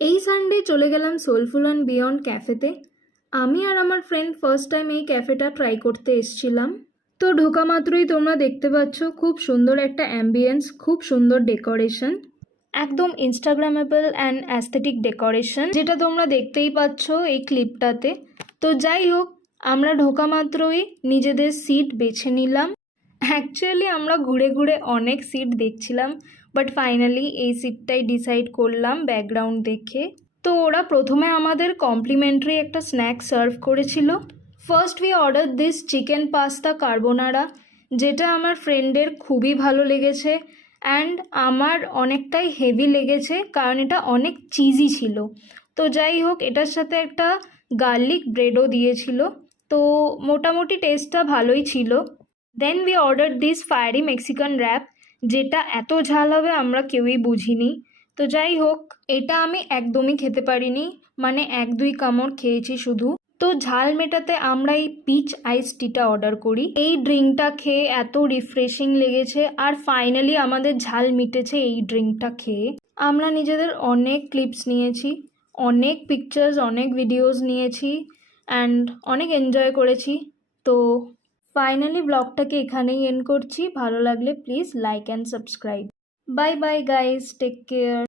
এই সানডে চলে গেলাম সোলফুল অ্যান্ড বিয়ন্ড ক্যাফেতে। আমি আর আমার ফ্রেন্ড ফার্স্ট টাইম এই ক্যাফেটা ট্রাই করতে এসেছিলাম। তো ঢোকা মাত্রই তোমরা দেখতে পাচ্ছ খুব সুন্দর একটা অ্যাম্বিয়েন্স, খুব সুন্দর ডেকোরেশন, একদম ইনস্টাগ্রামেবল অ্যান্ড অ্যাস্থেটিক ডেকোরেশন, যেটা তোমরা দেখতেই পাচ্ছ এই ক্লিপটাতে। তো যাই হোক, আমরা ঢোকা মাত্রই নিজেদের সিট বেছে নিলাম। অ্যাকচুয়ালি আমরা ঘুরে ঘুরে অনেক সিট দেখছিলাম, বাট ফাইনালি এই সিটটাই ডিসাইড করলাম ব্যাকগ্রাউন্ড দেখে। তো ওরা প্রথমে আমাদের কমপ্লিমেন্টারি একটা স্ন্যাক সার্ভ করেছিল। First we order this chicken pasta carbonara, যেটা আমার ফ্রেন্ডের খুবই ভালো লেগেছে অ্যান্ড আমার অনেকটাই হেভি লেগেছে, কারণ এটা অনেক চিজি ছিল। তো যাই হোক, এটার সাথে একটা গার্লিক ব্রেডও দিয়েছিল, তো মোটামুটি টেস্টটা ভালোই ছিল। Then we order this fiery Mexican wrap, যেটা এত ঝাল হবে আমরা কেউই বুঝিনি। তো যাই হোক, এটা আমি একদমই খেতে পারিনি, মানে 1-2 কামড় খেয়েছি শুধু। তো ঝাল মেটাতে আমরা এই পিচ আইস টিটা অর্ডার করি। এই ড্রিঙ্কটা খেয়ে এত রিফ্রেশিং লেগেছে, আর ফাইনালি আমাদের ঝাল মিটেছে এই ড্রিঙ্কটা খেয়ে। আমরা নিজেদের অনেক ক্লিপস নিয়েছি, অনেক পিকচার্স, অনেক ভিডিওস নিয়েছি অ্যান্ড অনেক এনজয় করেছি। তো ফাইনালি ব্লগটাকে এখানেই এন্ড করছি। ভালো লাগলে please like and subscribe. Bye bye guys, take care.